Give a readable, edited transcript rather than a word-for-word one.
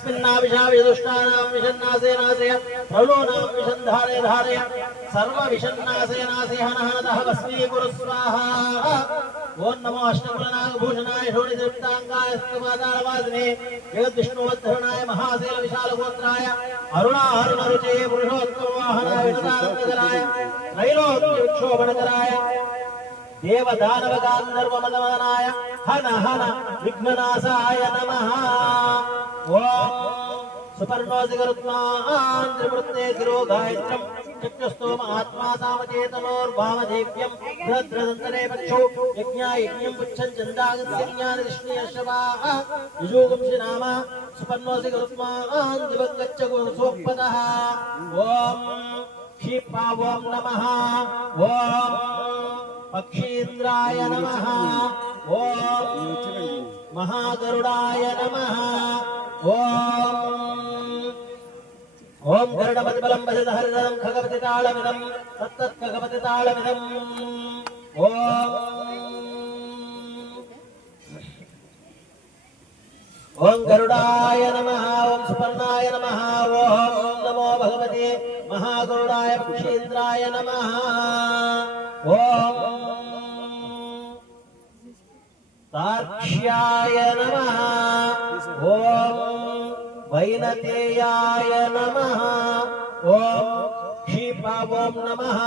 तस्मिन्नाविषा विदुष्टानां विषन्नासे नाशय प्रलोनां विषन्धारय धारय सर्वविषन्नासे नाशय हनहनतः भस्मीकुरु स्वाहा ओं नमो अष्टकुलनागभूषणाय षोडशयुक्ताङ्गाय स्तुपादालवासिने जगद्विष्णुवद्धरणाय महाशैल विशालगोत्राय अरुणारुणरुचे पुरुषोत्तमवाहनाय विष्णुताङ्गधराय त्रैलोक्यविक्षोभणकराय देवदानवगान्धर्वमदमदनाय हन हन विघ्ननाशाय नमः ओम सुपर्णोऽसिगरुत्मान् त्रिवृत्ते शिरोगायत्रम् चक्षुस्तोम आत्मा सामचेतनोर्भामदेव्यम् बृहद्रदन्तरे पक्षो यज्ञायज्ञम् पुच्छन् चन्दागस्यज्ञानदिष्णीयशवाः युजोगंसि नाम सुपर्णोऽसिगरुत्मान् दिवङ्गच्च गुणसोपतः ओम क्षिपा ओम नमः ओम पक्षीन्द्राय नमः ओम महागरुडाय नमः ओम गरुडमतिबलं वशधहरिदं खगवति तालमिदं तत्तत् खगवति तालमिदं ओम गरुडाय नमः ओम सुपर्णाय नमः ओम नमो भगवते महागरुडाय पक्षीन्द्राय नमः ओम तार्क्ष्याय नमः ओम वैनतेयाय नमः ओम क्षिपा ओम नमः